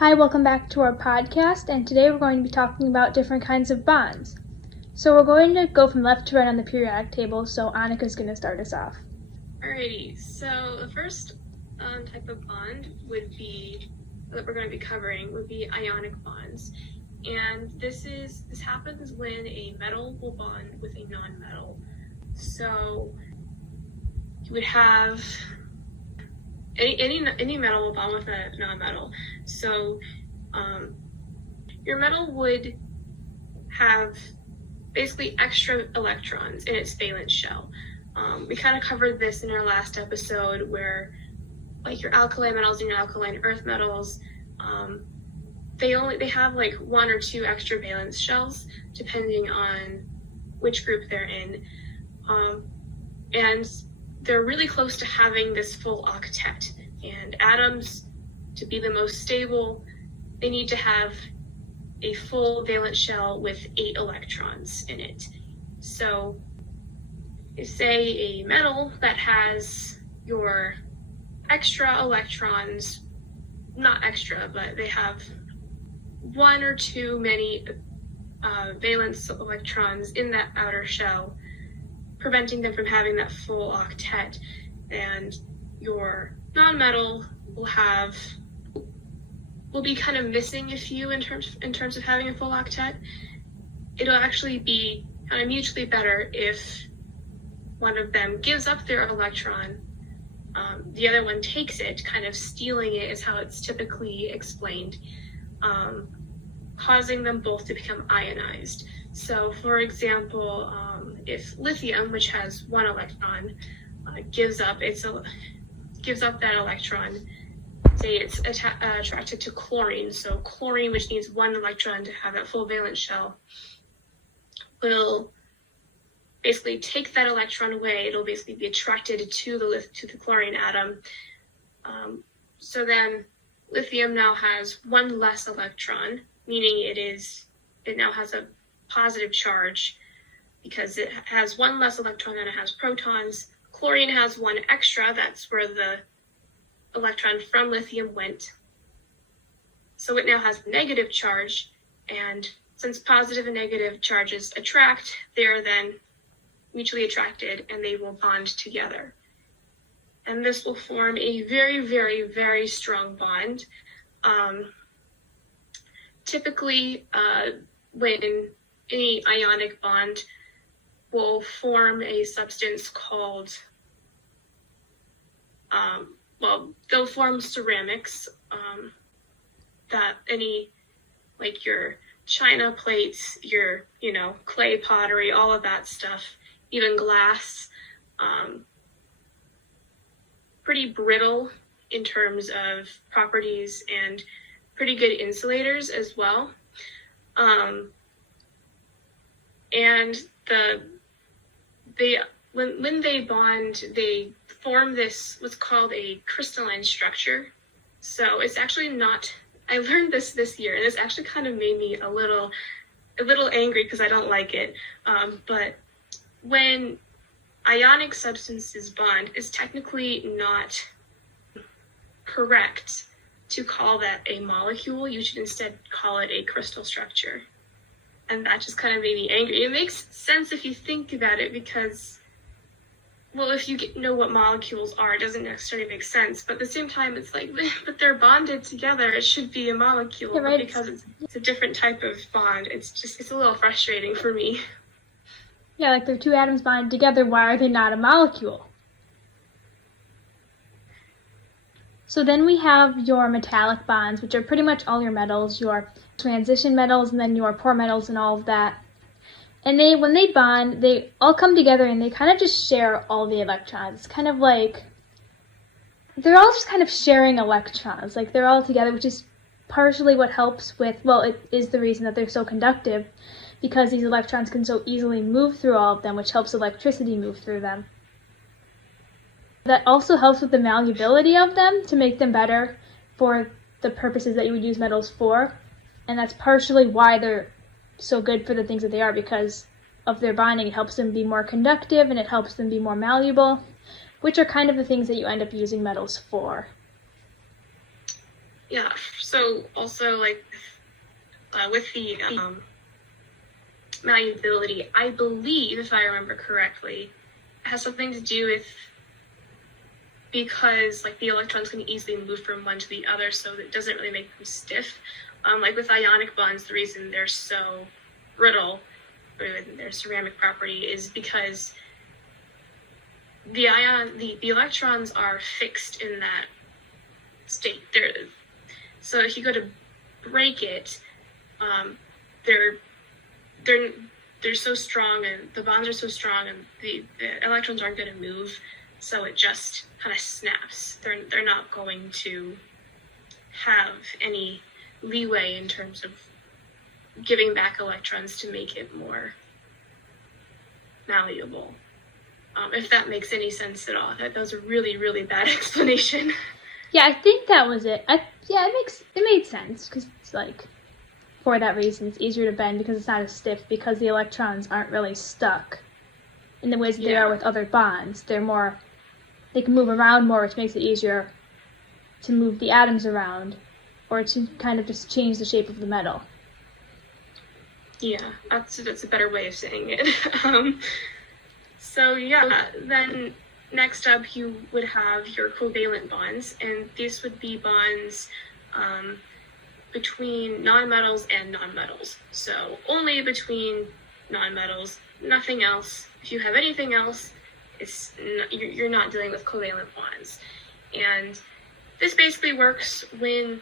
Hi, welcome back to our podcast, and today we're going to be talking about different kinds of bonds. So we're going to go from left to right on the periodic table, so Annika's going to start us off. Alrighty, so the first type of bond that we're going to be covering would be ionic bonds. And this happens when a metal will bond with a non-metal. So you would have any metal will bond with a non-metal. So your metal would have basically extra electrons in its valence shell. We kind of covered this in our last episode where like your alkali metals and your alkaline earth metals, they have like one or two extra valence shells depending on which group they're in. And they're really close to having this full octet. And atoms, to be the most stable, they need to have a full valence shell with 8 electrons in it. So say a metal that has your extra electrons, not extra, but they have one or too many valence electrons in that outer shell, preventing them from having that full octet. And your non-metal will be kind of missing a few in terms of having a full octet. It'll actually be kind of mutually better if one of them gives up their electron, the other one takes it, kind of stealing it is how it's typically explained, causing them both to become ionized. So for example, if lithium, which has one electron, gives up that electron, say it's attracted to chlorine, so chlorine, which needs one electron to have that full valence shell, will basically take that electron away. It'll basically be attracted to the chlorine atom. So then lithium now has one less electron, meaning it now has a positive charge because it has one less electron than it has protons. Chlorine has one extra, that's where the electron from lithium went. So it now has a negative charge, and since positive and negative charges attract, they are then mutually attracted and they will bond together. And this will form a very, very, very strong bond. Typically, when any ionic bond will form a substance called, they'll form ceramics, that like your china plates, your, clay pottery, all of that stuff, even glass, pretty brittle in terms of properties and pretty good insulators as well. And when they bond, they form what's called a crystalline structure. So it's actually not, I learned this year, and this actually kind of made me a little angry because I don't like it. But when ionic substances bond, it's technically not correct to call that a molecule. You should instead call it a crystal structure. And that just kind of made me angry. It makes sense if you think about it because, well, if you know what molecules are, it doesn't necessarily make sense. But at the same time, it's like, but they're bonded together. It should be a molecule. Yeah, right. Because it's a different type of bond. It's a little frustrating for me. Yeah, like they're two atoms bonded together. Why are they not a molecule? So then we have your metallic bonds, which are pretty much all your metals, your transition metals, and then your pore metals and all of that. And when they bond, they all come together and they kind of just share all the electrons. It's kind of like, they're all just kind of sharing electrons. Like they're all together, which is partially what helps with, well, it is the reason that they're so conductive, because these electrons can so easily move through all of them, which helps electricity move through them. That also helps with the malleability of them to make them better for the purposes that you would use metals for. And that's partially why they're so good for the things that they are, because of their bonding. It helps them be more conductive and it helps them be more malleable, which are kind of the things that you end up using metals for. Yeah, so also like with the malleability, I believe, if I remember correctly, it has something to do with because like the electrons can easily move from one to the other, so it doesn't really make them stiff. Like with ionic bonds, the reason they're so brittle, or their ceramic property, is because the electrons are fixed in that state. So if you go to break it, they're so strong, and the bonds are so strong, and the electrons aren't going to move, so it just kind of snaps. They're not going to have any leeway in terms of giving back electrons to make it more malleable. If that makes any sense at all. That was a really, really bad explanation. Yeah, I think that was it. It made sense, because it's like, for that reason, it's easier to bend because it's not as stiff, because the electrons aren't really stuck in the ways that they are with other bonds. They can move around more, which makes it easier to move the atoms around, or to kind of just change the shape of the metal. Yeah, that's a better way of saying it. Then next up you would have your covalent bonds, and these would be bonds between nonmetals and nonmetals. So only between nonmetals, nothing else. If you have anything else, you're not dealing with covalent bonds. And this basically works when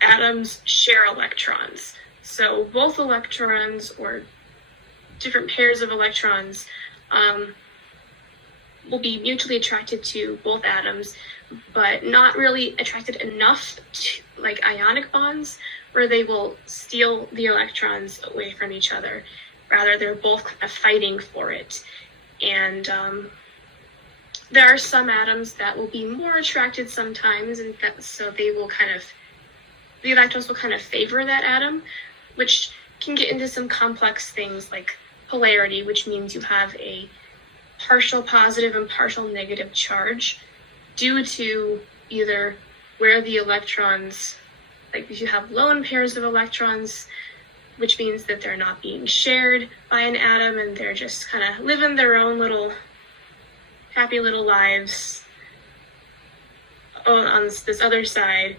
atoms share electrons. So both electrons, or different pairs of electrons, will be mutually attracted to both atoms, but not really attracted enough to, like ionic bonds, where they will steal the electrons away from each other. Rather, they're both kind of fighting for it. And there are some atoms that will be more attracted sometimes, and so the electrons will kind of favor that atom, which can get into some complex things like polarity, which means you have a partial positive and partial negative charge due to either where the electrons, like if you have lone pairs of electrons, which means that they're not being shared by an atom and they're just kind of living their own little happy little lives on this other side,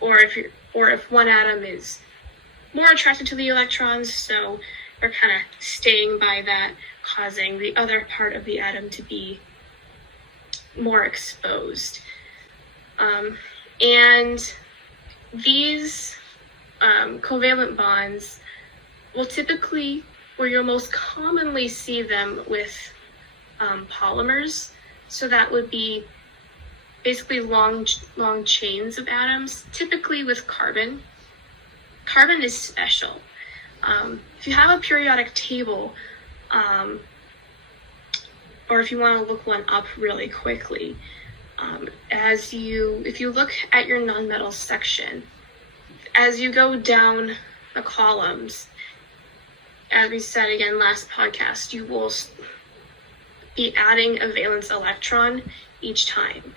or if one atom is more attracted to the electrons, so they're kind of staying by that, causing the other part of the atom to be more exposed. And these covalent bonds will typically, where you'll most commonly see them with polymers. So that would be basically long chains of atoms, typically with carbon. Carbon is special. If you have a periodic table, or if you want to look one up really quickly, if you look at your nonmetal section, as you go down the columns, as we said again last podcast, you will be adding a valence electron each time.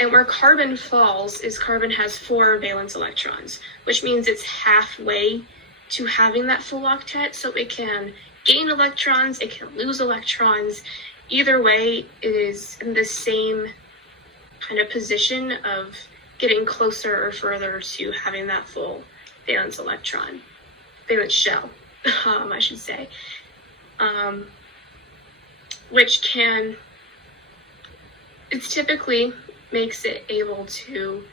And where carbon falls is carbon has 4 valence electrons, which means it's halfway to having that full octet, so it can gain electrons, it can lose electrons. Either way, it is in the same kind of position of getting closer or further to having that full valence shell, I should say, it's typically makes it able to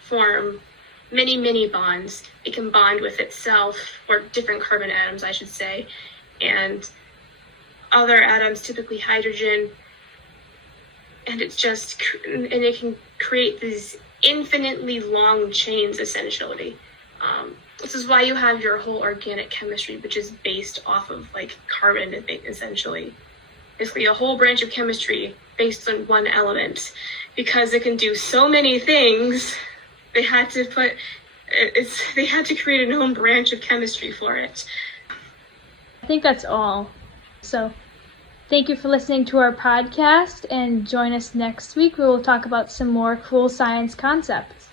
form many bonds. It can bond with itself, or different carbon atoms, I should say, and other atoms, typically hydrogen, and it can create these infinitely long chains, essentially. This is why you have your whole organic chemistry, which is based off of like carbon, essentially. Basically a whole branch of chemistry based on one element. Because it can do so many things, they had to create an own branch of chemistry for it. I think that's all. So Thank you for listening to our podcast, and join us next week. We will talk about some more cool science concepts.